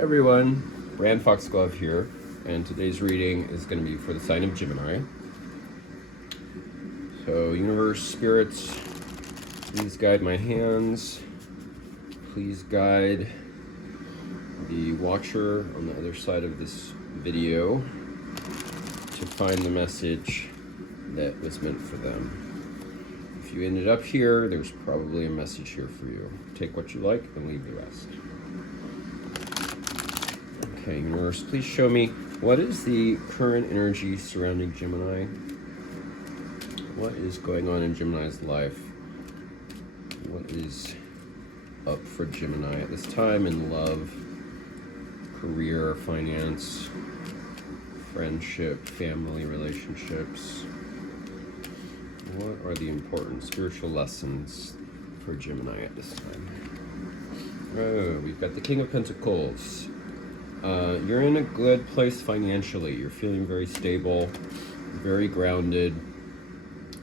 Everyone, Brand Foxglove here, and today's reading is going to be for the sign of Gemini. So, universe, spirits, please guide my hands. Please guide the watcher on the other side of this video to find the message that was meant for them. If you ended up here, there's probably a message here for you. Take what you like and leave the rest. Okay, universe, please show me what is the current energy surrounding Gemini? What is going on in Gemini's life? What is up for Gemini at this time in love, career, finance, friendship, family relationships? What are the important spiritual lessons for Gemini at this time? Oh, we've got the King of Pentacles. You're in a good place financially. You're feeling very stable, very grounded.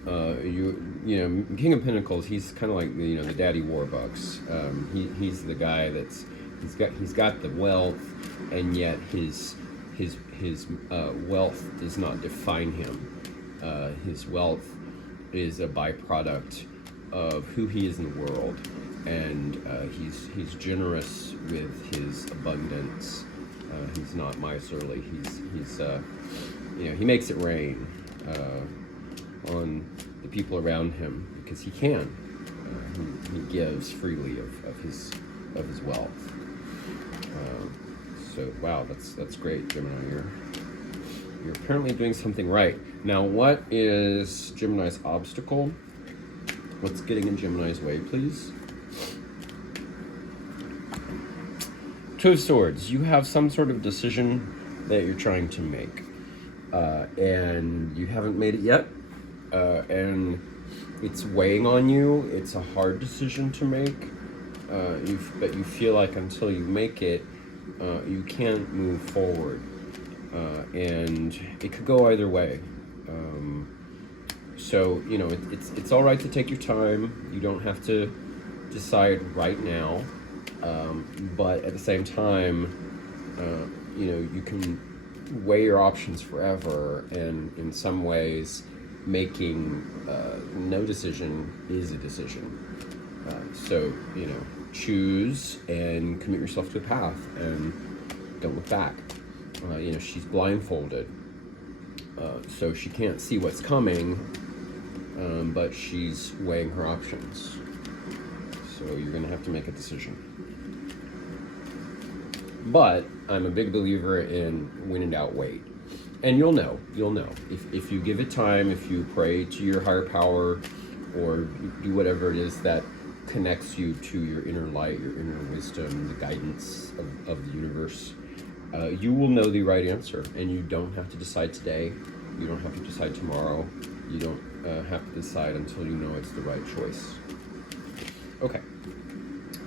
You know, King of Pentacles. He's kind of like the daddy Warbucks. He's the guy that's he's got the wealth, and yet his wealth does not define him. His wealth is a byproduct of who he is in the world, and he's generous with his abundance. He's not miserly. He's he makes it rain on the people around him because he can. He gives freely of his wealth. So wow, that's great, Gemini. You're apparently doing something right. Now, what is Gemini's obstacle? What's getting in Gemini's way, please? Two of Swords. You have some sort of decision that you're trying to make, and you haven't made it yet, and it's weighing on you. It's a hard decision to make, but you feel like until you make it, you can't move forward, and it could go either way. So it's all right to take your time. You don't have to decide right now. But at the same time, you can weigh your options forever, and in some ways, making no decision is a decision. So, choose and commit yourself to a path, and don't look back. She's blindfolded, so she can't see what's coming, but she's weighing her options. So you're going to have to make a decision. But I'm a big believer in when in doubt, wait. And you'll know. If you give it time, if you pray to your higher power, or do whatever it is that connects you to your inner light, your inner wisdom, the guidance of the universe, you will know the right answer. And you don't have to decide today. You don't have to decide tomorrow. You don't have to decide until you know it's the right choice. Okay.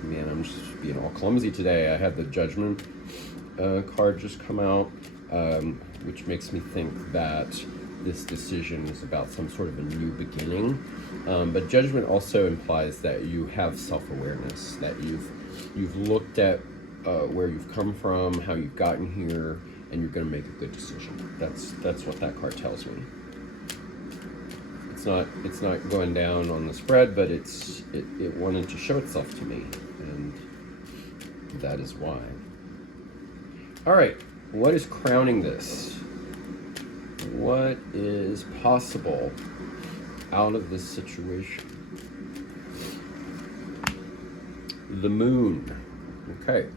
Man, I'm just being all clumsy today. I had the Judgment card just come out, which makes me think that this decision is about some sort of a new beginning. But Judgment also implies that you have self-awareness, that you've looked at where you've come from, how you've gotten here, and you're going to make a good decision. That's what that card tells me. It's not going down on the spread, but it wanted to show itself to me, and that is why. All right, what is crowning this? What is possible out of this situation? The Moon. Okay,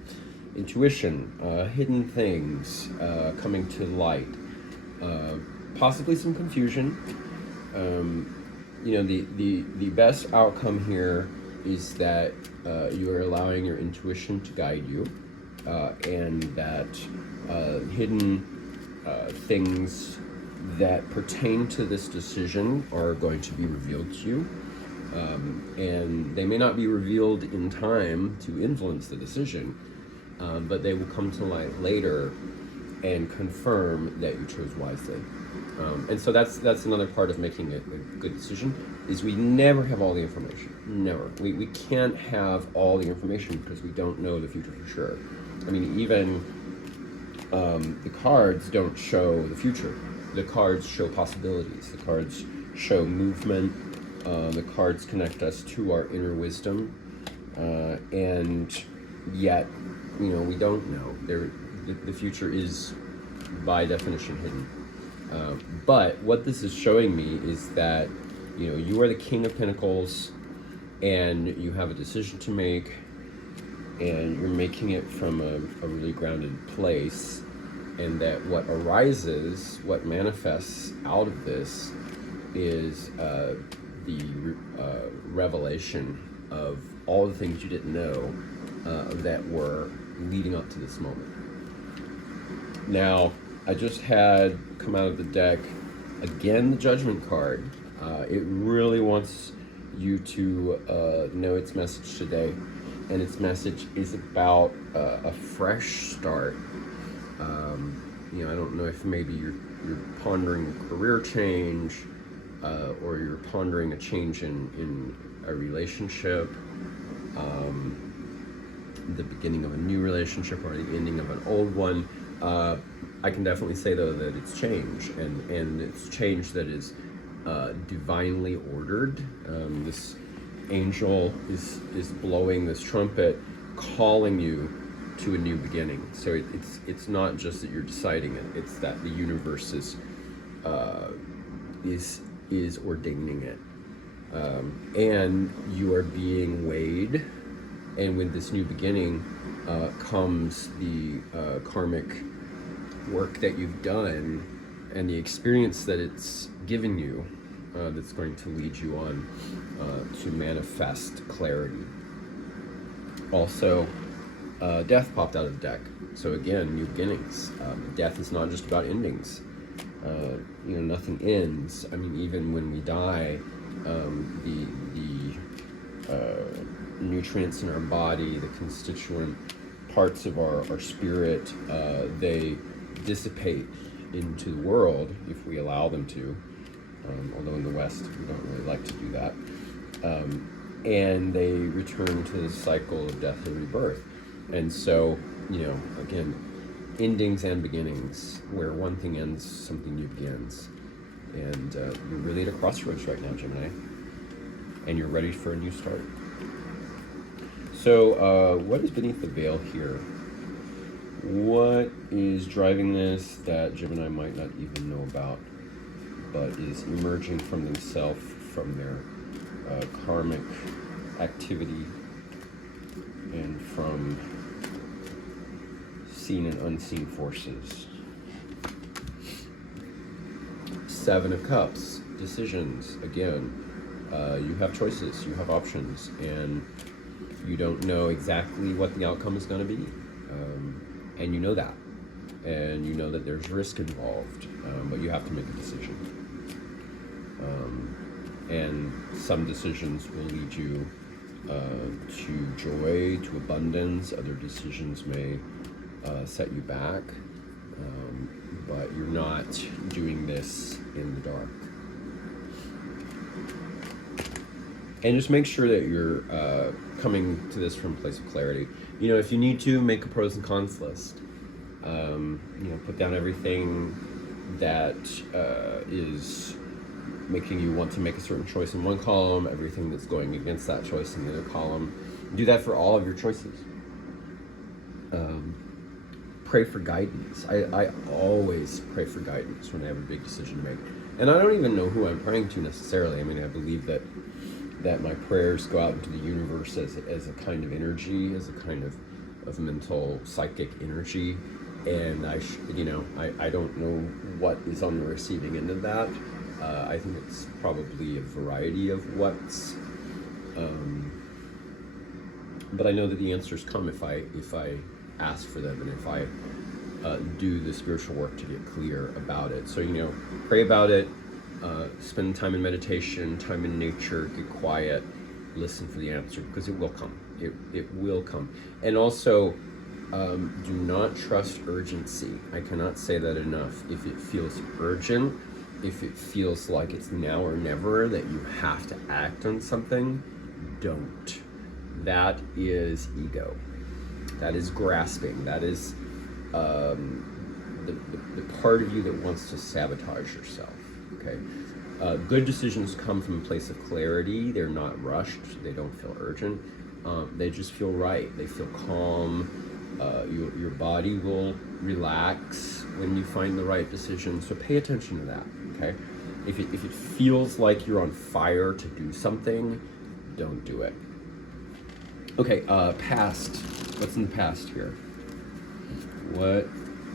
intuition, hidden things coming to light, possibly some confusion. The best outcome here is that you are allowing your intuition to guide you, and that hidden things that pertain to this decision are going to be revealed to you, and they may not be revealed in time to influence the decision, but they will come to light later and confirm that you chose wisely. And so that's another part of making a good decision, is we never have all the information. Never. We can't have all the information because we don't know the future for sure. I mean, even the cards don't show the future. The cards show possibilities. The cards show movement. The cards connect us to our inner wisdom. And yet, we don't know. The future is, by definition, hidden. But what this is showing me is that, you are the King of Pentacles, and you have a decision to make, and you're making it from a really grounded place, and that what arises, what manifests out of this, is the revelation of all the things you didn't know that were leading up to this moment. Now, I just had come out of the deck, again, the Judgment card. It really wants you to know its message today. And its message is about a fresh start. I don't know if maybe you're pondering a career change, or you're pondering a change in a relationship, the beginning of a new relationship or the ending of an old one. I can definitely say, though, that it's change, and it's change that is divinely ordered. This angel is blowing this trumpet, calling you to a new beginning. So it's not just that you're deciding it; it's that the universe is ordaining it, and you are being weighed. And with this new beginning comes the karmic work that you've done and the experience that it's given you, that's going to lead you on to manifest clarity. Also, death popped out of the deck. So again, new beginnings. Death is not just about endings. Nothing ends. I mean, even when we die, the nutrients in our body, the constituent parts of our spirit, they dissipate into the world if we allow them to, although in the West we don't really like to do that, and they return to the cycle of death and rebirth. And so, again, endings and beginnings. Where one thing ends, something new begins. And you're really at a crossroads right now, Gemini, and you're ready for a new start. So what is beneath the veil here? What is driving this that Gemini might not even know about, but is emerging from themselves, from their karmic activity, and from seen and unseen forces? Seven of Cups, decisions. Again, you have choices, you have options, and you don't know exactly what the outcome is going to be. And you know that. And you know that there's risk involved, but you have to make a decision. And some decisions will lead you to joy, to abundance. Other decisions may set you back. But you're not doing this in the dark. And just make sure that you're coming to this from a place of clarity. If you need to, make a pros and cons list. Put down everything that is making you want to make a certain choice in one column, everything that's going against that choice in the other column. Do that for all of your choices. Pray for guidance. I always pray for guidance when I have a big decision to make. And I don't even know who I'm praying to necessarily. I mean, I believe that my prayers go out into the universe as a kind of energy, as a kind of mental, psychic energy. And I don't know what is on the receiving end of that. I think it's probably a variety of what's. But I know that the answers come if I ask for them, and if I do the spiritual work to get clear about it. So, pray about it, spend time in meditation, time in nature, get quiet, listen for the answer, because it will come. It will come. And also, Do not trust urgency. I cannot say that enough. If it feels urgent, if it feels like it's now or never that you have to act on something, don't. That is ego. That is grasping. That is the part of you that wants to sabotage yourself. Okay. Good decisions come from a place of clarity. They're not rushed. They don't feel urgent. They just feel right. They feel calm. Your body will relax when you find the right decision. So pay attention to that. Okay. If it feels like you're on fire to do something, don't do it. Okay. Past. What's in the past here? What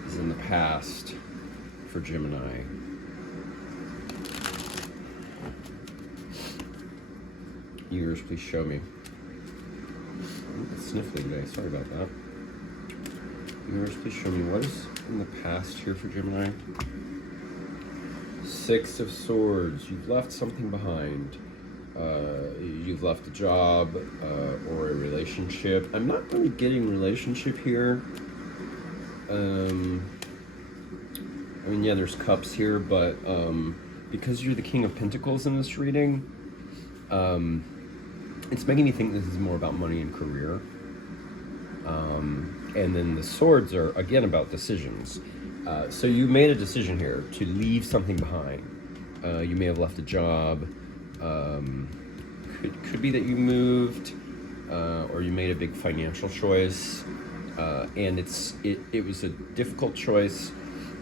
is in the past for Gemini? Universe, please show me. I'm sniffly today. Sorry about that. Universe, please show me what is in the past here for Gemini. Six of Swords. You've left something behind. You've left a job or a relationship. I'm not really getting relationship here. I mean, yeah, there's cups here, but because you're the King of Pentacles in this reading, it's making me think this is more about money and career. And then the swords are, again, about decisions. So you made a decision here to leave something behind. You may have left a job. Could be that you moved, or you made a big financial choice. And it was a difficult choice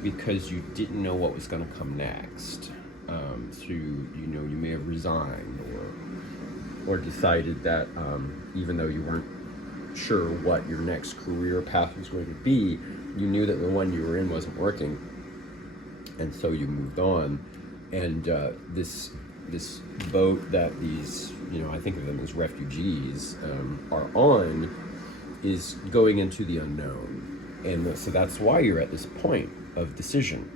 because you didn't know what was going to come next. So you may have resigned or decided that even though you weren't sure what your next career path was going to be, you knew that the one you were in wasn't working, and so you moved on. And this boat that these, I think of them as refugees, are on, is going into the unknown. And so that's why you're at this point of decision,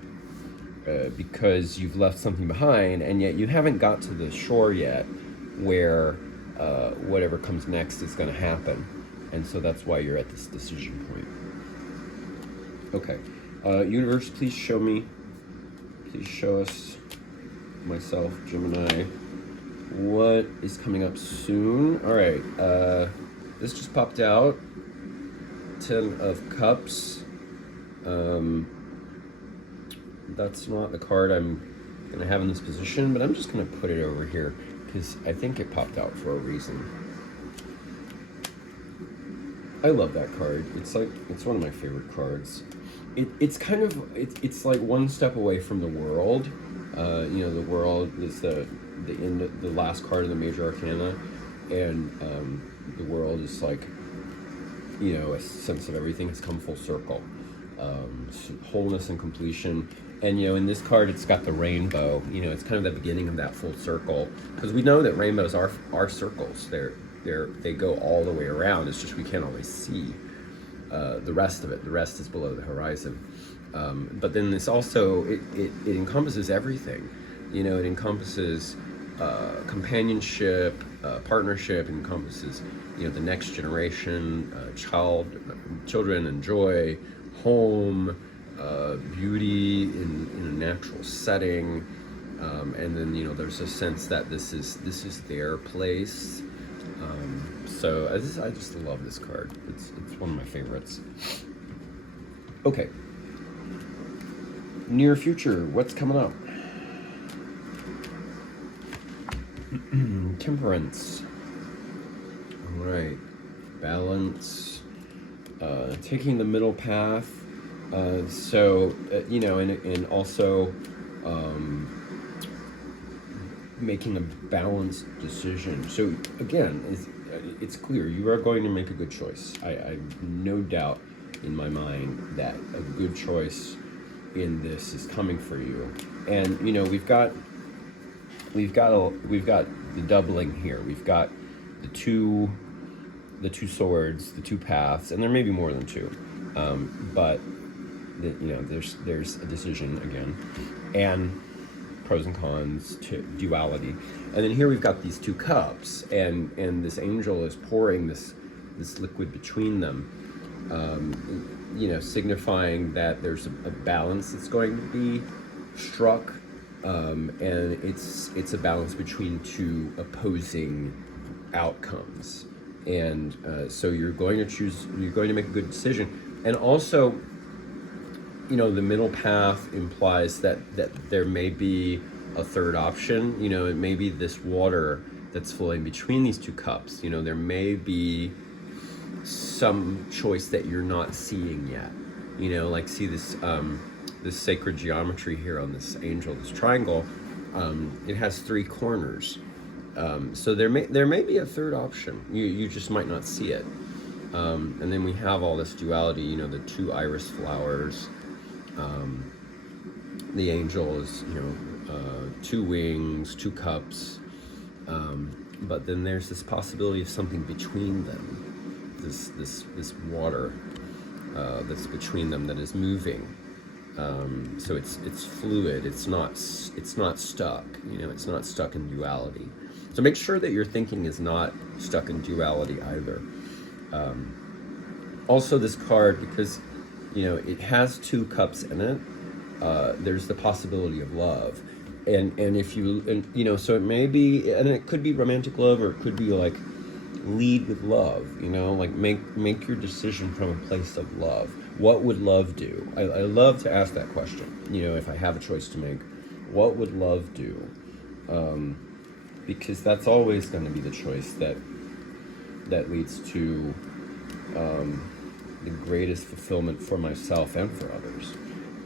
because you've left something behind, and yet you haven't got to the shore yet where whatever comes next is going to happen. And so that's why you're at this decision point. Okay. Universe, please show me. Please show us, myself, Gemini, what is coming up soon. All right. This just popped out. 10 of Cups. That's not the card I'm going to have in this position, but I'm just going to put it over here because I think it popped out for a reason. I love that card. It's one of my favorite cards. It's kind of, it's like one step away from the World. The World is the last card of the major arcana, and the World is like, a sense of everything has come full circle, wholeness and completion. And in this card, it's got the rainbow. It's kind of the beginning of that full circle, because we know that rainbows are circles. They go all the way around. It's just we can't always see the rest of it. The rest is below the horizon. But then this also, it encompasses everything. It encompasses companionship, partnership. It encompasses the next generation, children and joy, home, beauty in a natural setting, and then there's a sense that this is their place. So I just love this card. It's one of my favorites. Okay. Near future, what's coming up? Temperance. All right. Balance. Taking the middle path. And also making a balanced decision. So again, it's clear you are going to make a good choice. I have no doubt in my mind that a good choice in this is coming for you. And we've got the doubling here. We've got the two swords, the two paths, and there may be more than two, but there's a decision again, and pros and cons to duality. And then here we've got these two cups, and this angel is pouring this liquid between them. signifying that there's a balance that's going to be struck, and it's a balance between two opposing outcomes, and so you're going to make a good decision, and also, the middle path implies that there may be a third option. It may be this water that's flowing between these two cups. There may be some choice that you're not seeing yet. Like see this sacred geometry here on this angel, this triangle. It has three corners. So there may be a third option. You just might not see it. And then we have all this duality. The two iris flowers. The angel is two wings, two cups. But then there's this possibility of something between them. This water that's between them that is moving. So it's fluid. It's not stuck. It's not stuck in duality. So make sure that your thinking is not stuck in duality either. Also, this card, because it has two cups in it. There's the possibility of love, and if you so it may be, and it could be romantic love, or it could be like lead with love. Like make your decision from a place of love. What would love do? I love to ask that question. If I have a choice to make, what would love do? Because that's always going to be the choice that leads to the greatest fulfillment for myself and for others.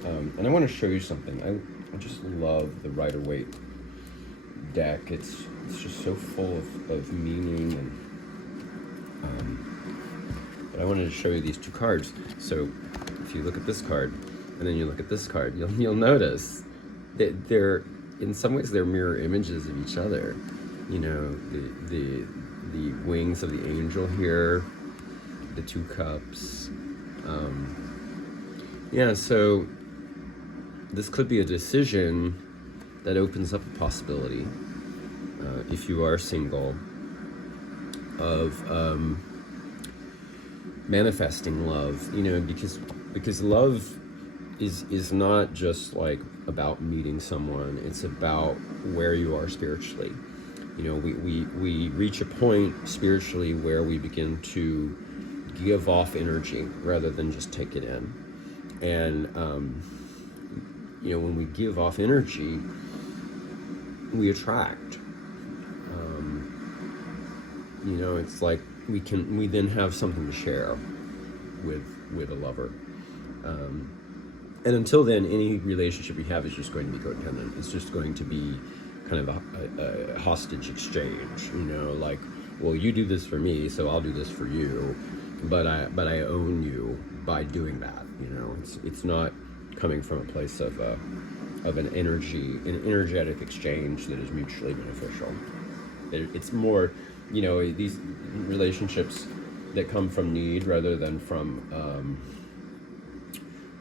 And I want to show you something. I just love the Rider-Waite deck. It's just so full of meaning, and but I wanted to show you these two cards. So if you look at this card and then you look at this card, you'll notice that they're, in some ways, they're mirror images of each other. The wings of the angel here, the two cups. So this could be a decision that opens up a possibility, if you are single, of manifesting love. Because love is not just like about meeting someone. It's about where you are spiritually. We reach a point spiritually where we begin to give off energy rather than just take it in. And when we give off energy, we attract. It's like we then have something to share with a lover. And until then, any relationship we have is just going to be codependent. It's just going to be kind of a hostage exchange. Like, well, you do this for me, so I'll do this for you, but I own you by doing that. It's not coming from a place of an energetic exchange that is mutually beneficial. It's more, these relationships that come from need rather than from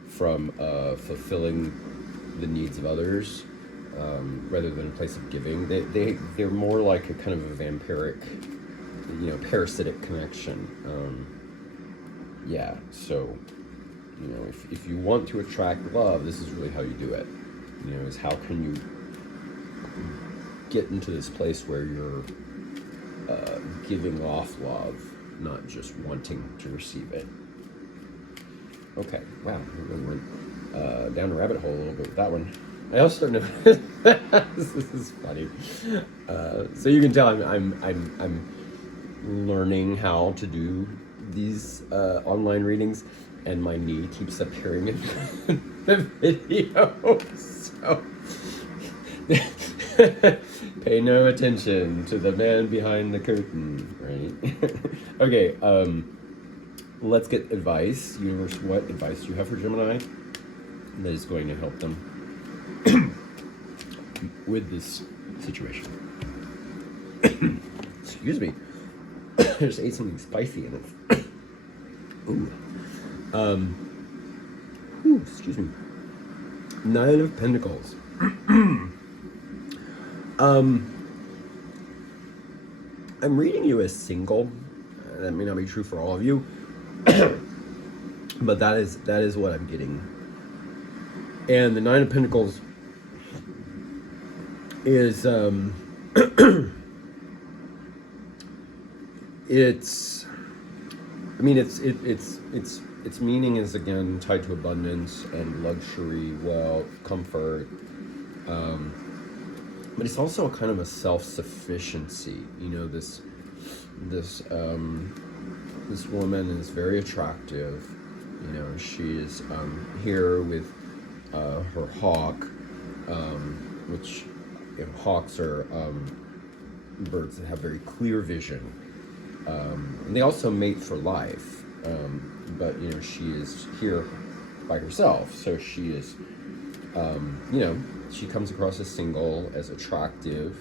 fulfilling the needs of others, rather than a place of giving. They're more like a kind of a vampiric, parasitic connection. So, if you want to attract love, this is really how you do it. Is how can you get into this place where you're giving off love, not just wanting to receive it. Okay, wow, we went down a rabbit hole a little bit with that one. I also know this is funny. So you can tell I'm learning how to do these online readings, and my knee keeps appearing in the video. So pay no attention to the man behind the curtain, right? Okay, let's get advice. Universe, what advice do you have for Gemini that is going to help them with this situation? Excuse me. I just ate something spicy in it. Excuse me. 9 of Pentacles. I'm reading you as single. That may not be true for all of you. But that is what I'm getting. And the Nine of Pentacles is it's I mean its meaning is again tied to abundance and luxury, wealth, comfort. But it's also kind of a self-sufficiency. You know, this this woman is very attractive. You know, she is here with her hawk, which, you know, hawks are birds that have very clear vision, and they also mate for life. But you know, she is here by herself, so she is, you know, she comes across as single, as attractive,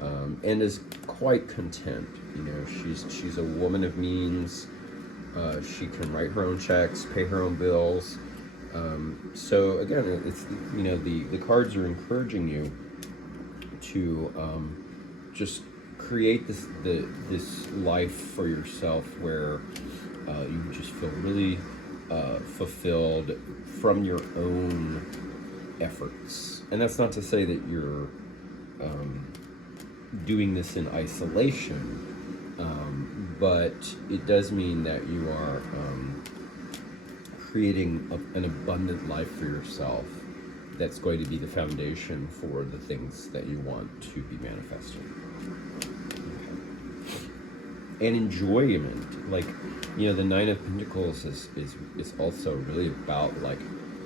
and is quite content. You know, she's a woman of means. She can write her own checks, pay her own bills. So again, it's, you know, the cards are encouraging you to just create this life for yourself where you just feel really fulfilled from your own efforts. And that's not to say that you're doing this in isolation, but it does mean that you are creating an abundant life for yourself that's going to be the foundation for the things that you want to be manifesting. Okay. And enjoyment, like, you know, the Nine of Pentacles is also really about, like,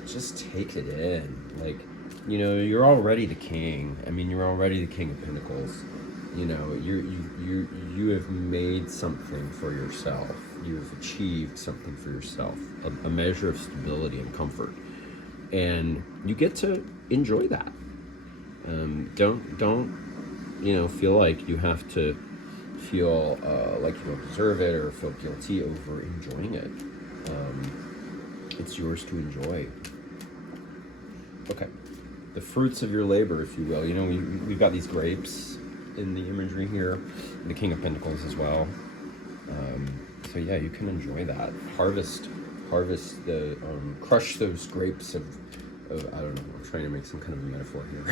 just take it in. Like, you know, you're already the king. I mean, you're already the King of Pentacles. You know, you have made something for yourself. You have achieved something for yourself, a measure of stability and comfort, and you get to enjoy that. Don't you know, feel like you have to feel like you don't deserve it or feel guilty over enjoying it. It's yours to enjoy. Okay, the fruits of your labor, if you will. You know, we've got these grapes in the imagery here, the King of Pentacles as well. So yeah, you can enjoy that. Harvest the crush those grapes of I don't know. I'm trying to make some kind of a metaphor here.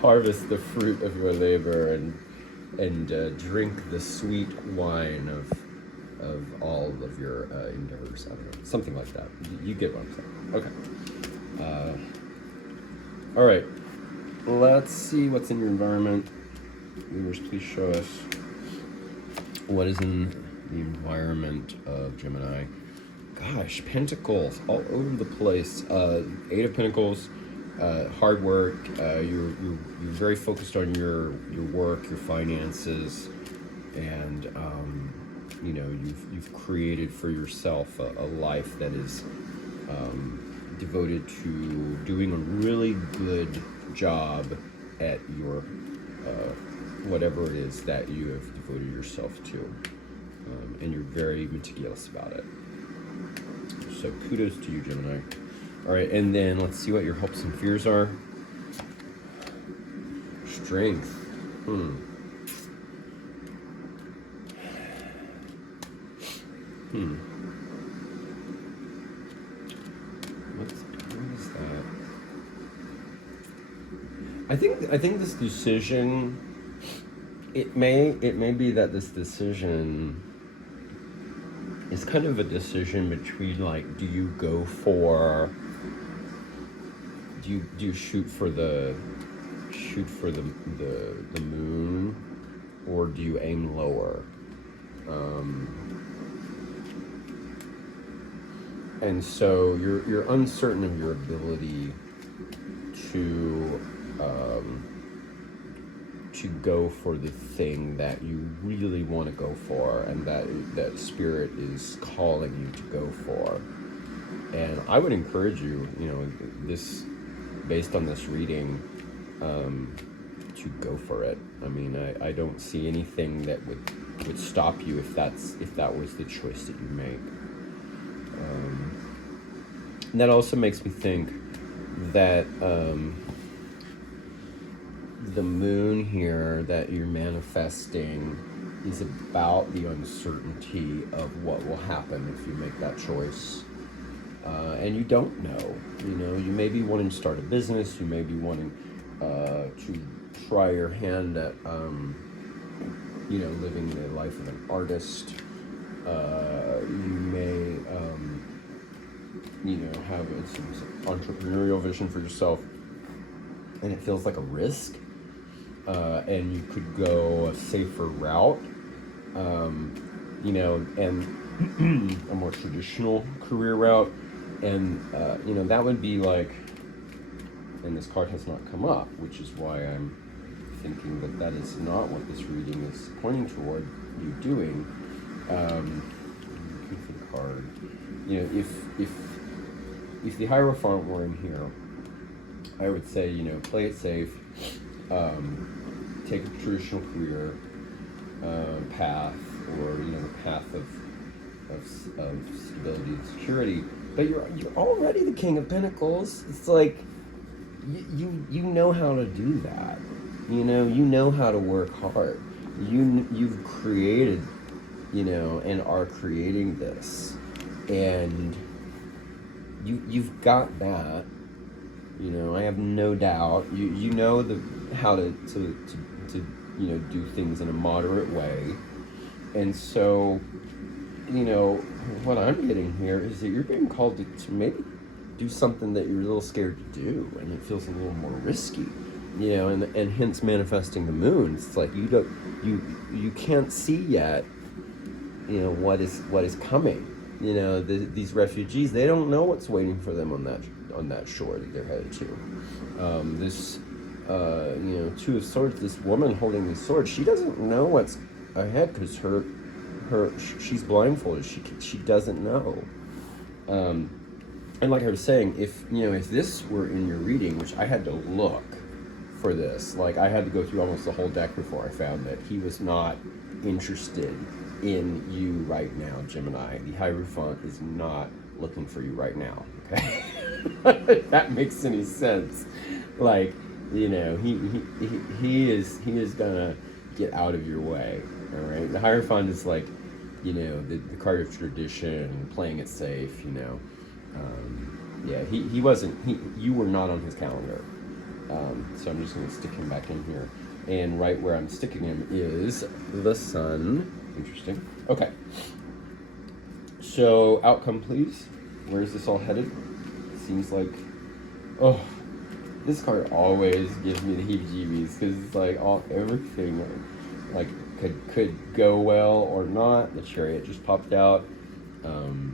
Harvest the fruit of your labor and drink the sweet wine of all of your endeavors. I don't know, something like that. You get what I'm saying. Okay. All right. Let's see what's in your environment. Viewers, please show us what is in the environment of Gemini. Gosh, pentacles all over the place. Eight of Pentacles, hard work. You're very focused on your work, your finances, and you know, you've created for yourself a life that is devoted to doing a really good job at your whatever it is that you have devoted yourself to, and you're very meticulous about it. So kudos to you, Gemini. All right, and then let's see what your hopes and fears are. Strength. What is that? I think this decision, it may be that this decision is kind of a decision between, like, do you shoot for the moon, or do you aim lower? And so you're uncertain of your ability to go for the thing that you really want to go for, and that spirit is calling you to go for. And I would encourage you, you know, this, based on this reading, to go for it. I mean, I don't see anything that would stop you if that was the choice that you make. And that also makes me think that the moon here that you're manifesting is about the uncertainty of what will happen if you make that choice. And you don't know. You may be wanting to start a business. You may be wanting to try your hand at, living the life of an artist. You may, have some entrepreneurial vision for yourself, and it feels like a risk. And you could go a safer route, and a more traditional career route. And, that would be like, and this card has not come up, which is why I'm thinking that is not what this reading is pointing toward you doing. Looking for the card. If the Hierophant were in here, I would say, play it safe, take a traditional career path, or, the path of stability and security. But you're already the King of Pentacles. It's like you know how to do that. You know how to work hard. You've created, and are creating this, and you've got that. I have no doubt. You know how to do things in a moderate way, and so. What I'm getting here is that you're being called to maybe do something that you're a little scared to do, and it feels a little more risky, and hence manifesting the moon. It's like you can't see yet, what is coming. These refugees, they don't know what's waiting for them on that shore that they're headed to. This Two of Swords, this woman holding these swords, she doesn't know what's ahead because she's blindfolded. She doesn't know. And like I was saying, if this were in your reading, which I had to look for this, like I had to go through almost the whole deck before I found that he was not interested in you right now, Gemini. The Hierophant is not looking for you right now. Okay, if that makes any sense. Like, he is gonna get out of your way. All right, the Hierophant is like, the card of tradition, playing it safe. He wasn't. You were not on his calendar. So I'm just going to stick him back in here, and right where I'm sticking him is the Sun. Interesting. Okay. So outcome, please. Where is this all headed? Seems like, this card always gives me the heebie-jeebies because it's like everything, like. Could go well or not. The Chariot just popped out.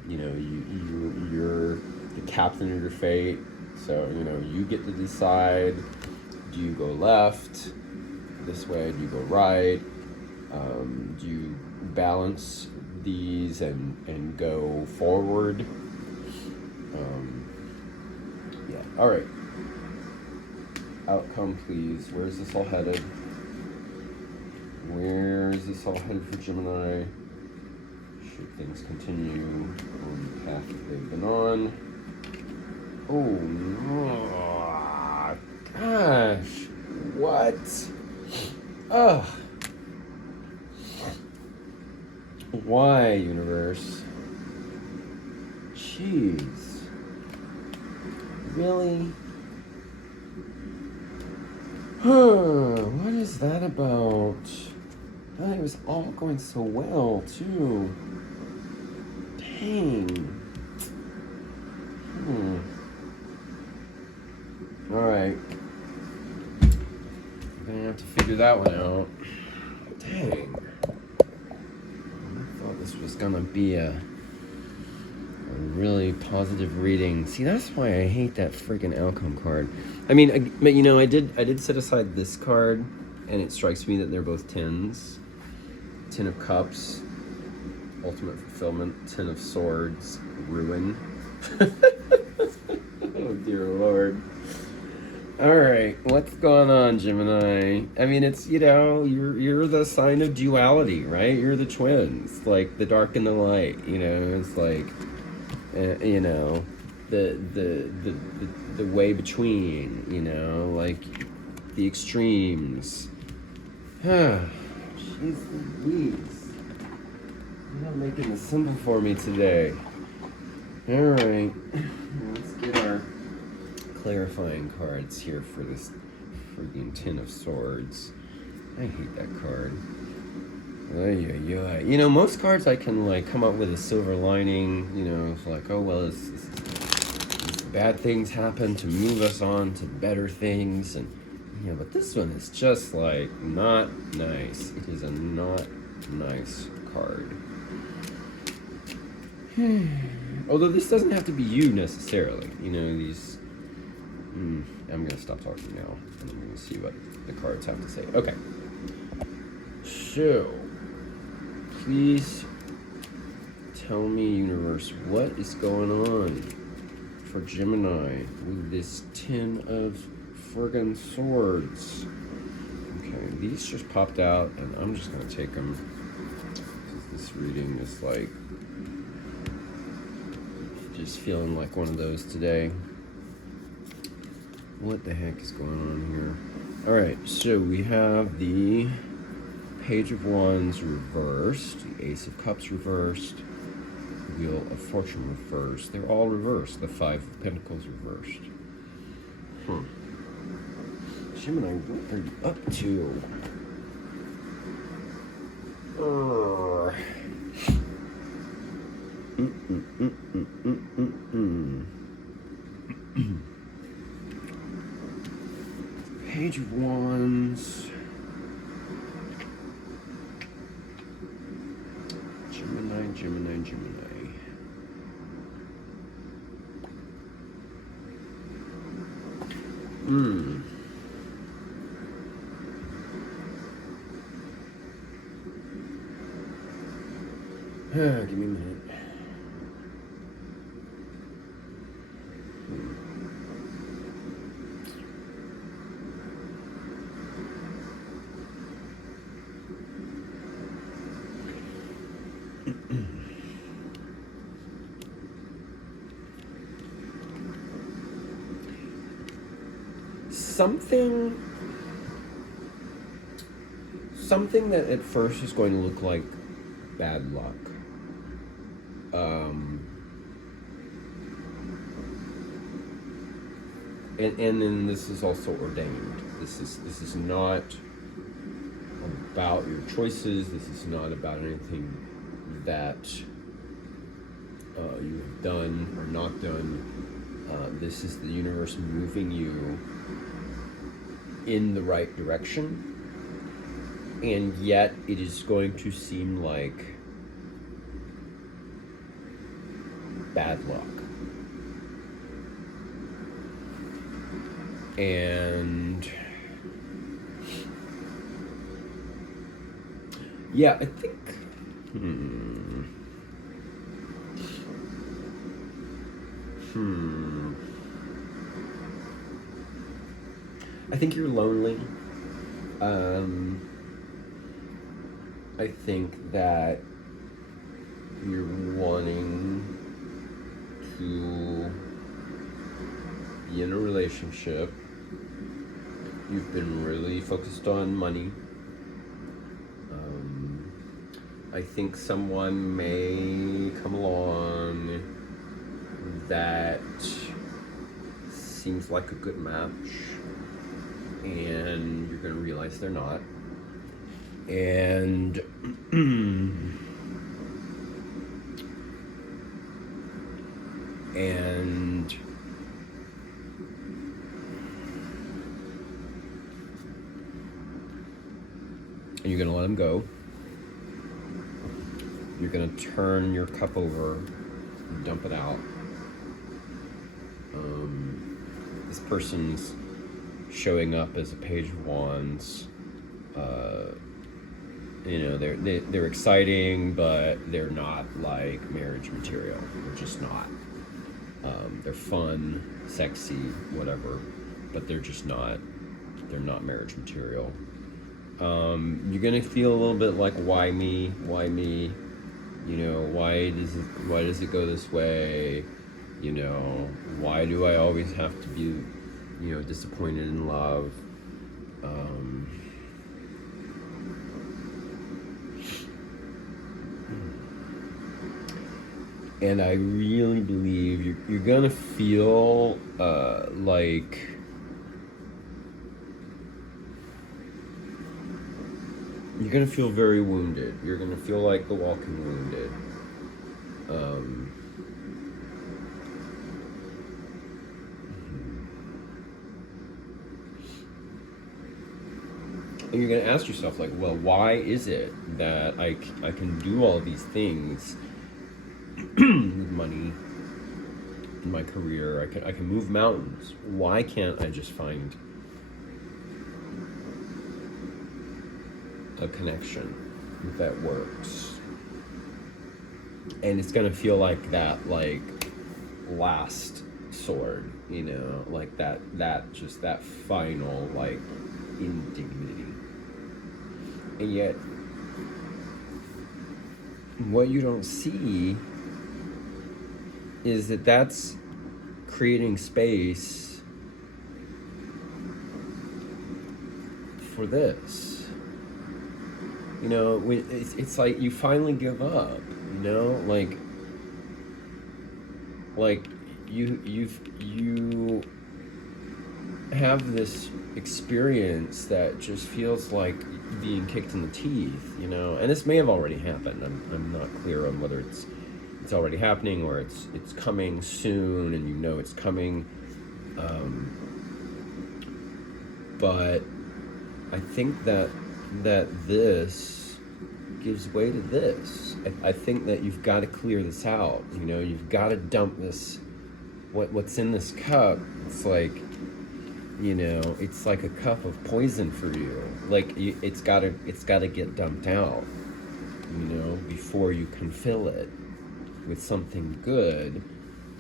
You're the captain of your fate. So, you get to decide, do you go left this way? Do you go right? Do you balance these and go forward? All right. Outcome, please. Where's this all headed? Where is this all headed for Gemini? Should things continue on the path that they've been on? Oh, gosh. What? Ugh. Why, universe? Jeez. Really? What is that about? It was all going so well, too. Dang. Alright. I'm gonna have to figure that one out. Dang. I thought this was gonna be a really positive reading. See, that's why I hate that freaking outcome card. I mean, I did set aside this card, and it strikes me that they're both tens. 10 of Cups, ultimate fulfillment. 10 of Swords, ruin. Oh dear Lord. All right, what's going on, Gemini? I mean, it's you're the sign of duality, right? You're the twins, like the dark and the light. It's like, the way between. Like the extremes. Jeez Louise. You're not making this simple for me today. Alright. Let's get our clarifying cards here for this freaking Ten of Swords. I hate that card. You know, most cards I can like come up with a silver lining. You know, it's like, oh well, it's bad things happen to move us on to better things, and you know, but this one is just like not nice. It is a not nice card. Although this doesn't have to be you necessarily. You know, these. I'm gonna stop talking now, and I'm gonna see what the cards have to say. Okay. So, please tell me, universe, what is going on for Gemini with this Ten of friggin' Swords? Okay, these just popped out, and I'm just gonna take them. This reading is like just feeling like one of those today. What the heck is going on here? All right, so we have the Page of Wands reversed, the Ace of Cups reversed, Wheel of Fortune reversed. They're all reversed. The Five of Pentacles reversed. Gemini, what are you up to? Page of Wands. Gemini. Give me a minute. Something that at first is going to look like bad luck. And then this is also ordained. This is not about your choices. This is not about anything that you have done or not done. This is the universe moving you in the right direction, and yet it is going to seem like bad luck. And yeah, I think I think you're lonely. I think that you're wanting to be in a relationship. You've been really focused on money. I think someone may come along that seems like a good match, and you're going to realize they're not. And and you're going to let them go. You're going to turn your cup over and dump it out. This person's showing up as a Page of Wands. You know, they're exciting, but they're not like marriage material. They're just not. They're fun, sexy, whatever, but they're just not. They're not marriage material. You're gonna feel a little bit like, why me? Why me? You know, why does it go this way? You know, why do I always have to be, you know, disappointed in love? And I really believe you're gonna feel like you're gonna feel very wounded. You're gonna feel like the walking wounded. Um, and you're gonna ask yourself, like, well, why is it that I can do all these things with money in my career? I can move mountains. Why can't I just find a connection that works? And it's gonna feel like that, like, last sword, like that just that final, like, indignity. And yet what you don't see is that that's creating space for this. It's like you finally give up, like you have this experience that just feels like being kicked in the teeth, and this may have already happened. I'm not clear on whether it's already happening or it's coming soon, and it's coming. But I think that this gives way to this. I think that you've got to clear this out. You've got to dump this. What's in this cup? It's like, it's like a cup of poison for you. Like it's gotta get dumped out. Before you can fill it with something good.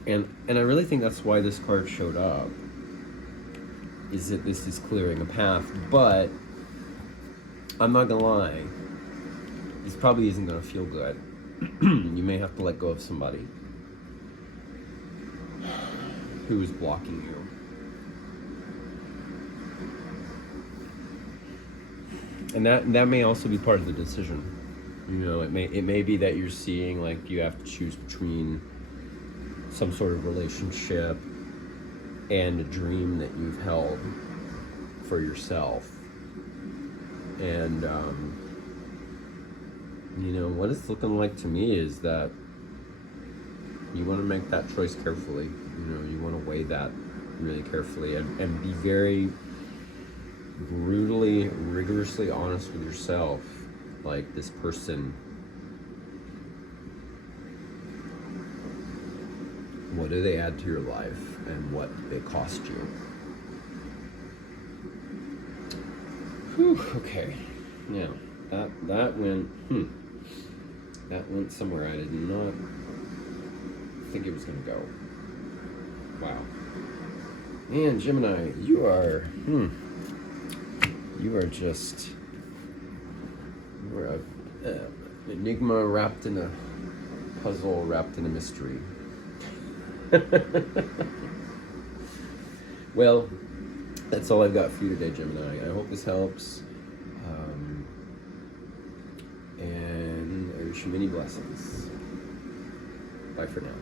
And I really think that's why this card showed up. Is that this is clearing a path, but I'm not gonna lie, this probably isn't gonna feel good. You may have to let go of somebody who is blocking you. And that may also be part of the decision. It may be that you're seeing, like, you have to choose between some sort of relationship and a dream that you've held for yourself. And what it's looking like to me is that you want to make that choice carefully. You want to weigh that really carefully and be very brutally, rigorously honest with yourself. Like, this person, what do they add to your life, and what do they cost you? Whew, okay. Yeah, that went somewhere I did not think it was gonna go. Wow. Man, Gemini, you are just, you're a enigma wrapped in a puzzle, wrapped in a mystery. Well, that's all I've got for you today, Gemini. I hope this helps. And I wish you many blessings. Bye for now.